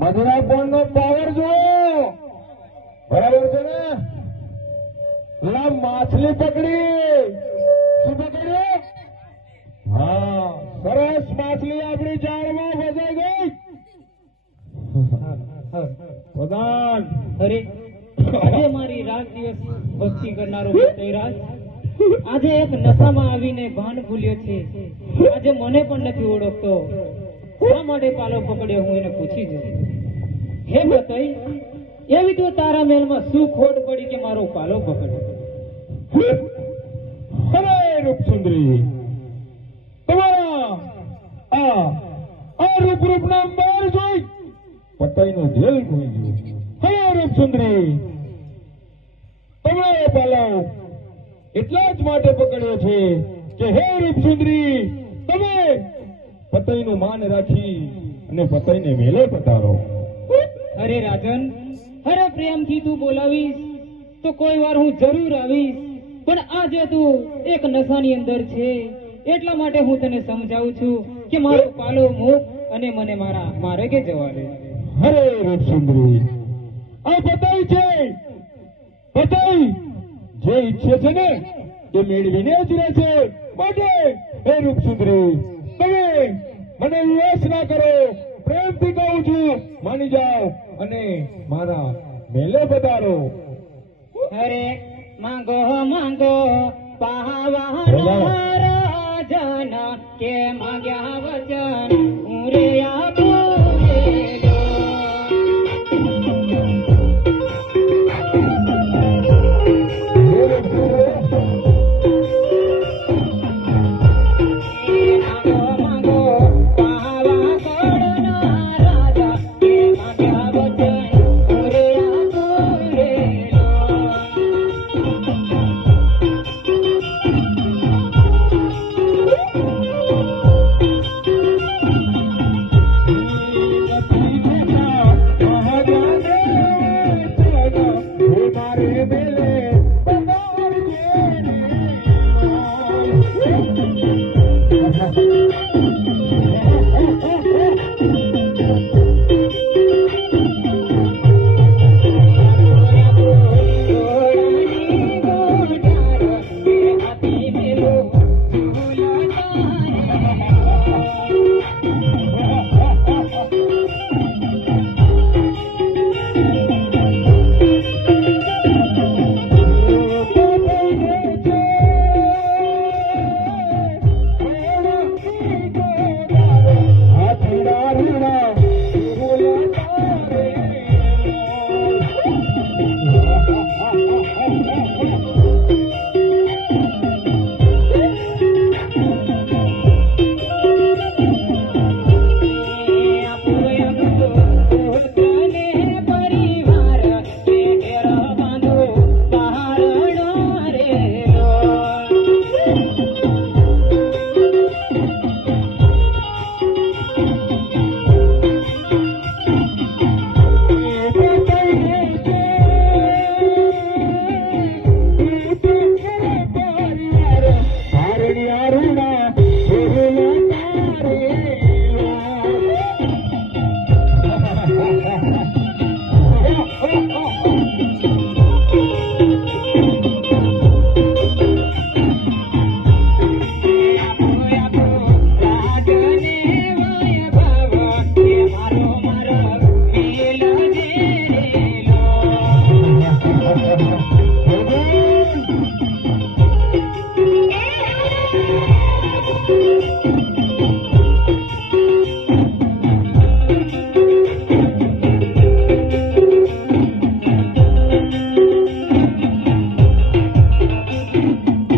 મધુરાપોન નો power જુઓ. બરાબર છે ને? લા માછલી પકડી. શું પકડ્યું? હા, સરસ માછલી આપણી જાળમાં ફસાઈ ગઈ. પ્રધાન, અરે આજે મારી રાત દિવસ ભક્તિ કરનારો જયરાજ આજે એક નશામાં આવીને ભાન ભૂલ્યો છે. આજે મને પણ નથી ઓળખતો. શા માટે પાલો પકડ્યો હું એને પૂછી જોઉં. હે બતાઈ, એવી તો તારા મેલમાં શું ખોટ પડી કે મારો પાલો પકડ્યો? અરે રૂપસુંદરી, તમારા આ રૂપ ના બાર જોઈ પતાઈનું જેલ ખોઈ ગયું. હે રૂપસુંદરી, તમારો પાલો એટલા જ માટે પકડ્યો છે કે હે રૂપસુંદરી, તમે પતાઈનું માન રાખી અને પતાઈને મેલે પતારો. અરે રાજન, અરે પ્રેમથી તું બોલાવીશ તો કોઈ વાર હું જરૂર આવીશ, પણ આજે તું એક નશાની અંદર છે એટલા માટે હું તને સમજાવું છું કે મારો પાલો મૂક અને મને મારા માર્ગે જવા દે. અરે રૂપસુંદરી, આ પતાઈ છે. પતાઈ જે ઈચ્છે છે ને એ મેળવીને જ રહે છે. માટે હે રૂપસુંદરી, તમે મને વિવાસ ના કરો. પ્રેમથી કહું છું, માની જાઓ અને મારા મેલે પધારો. અરે માંગો માંગો પાવાના રાજન કે માંગ્યા વચન હું રે આપું.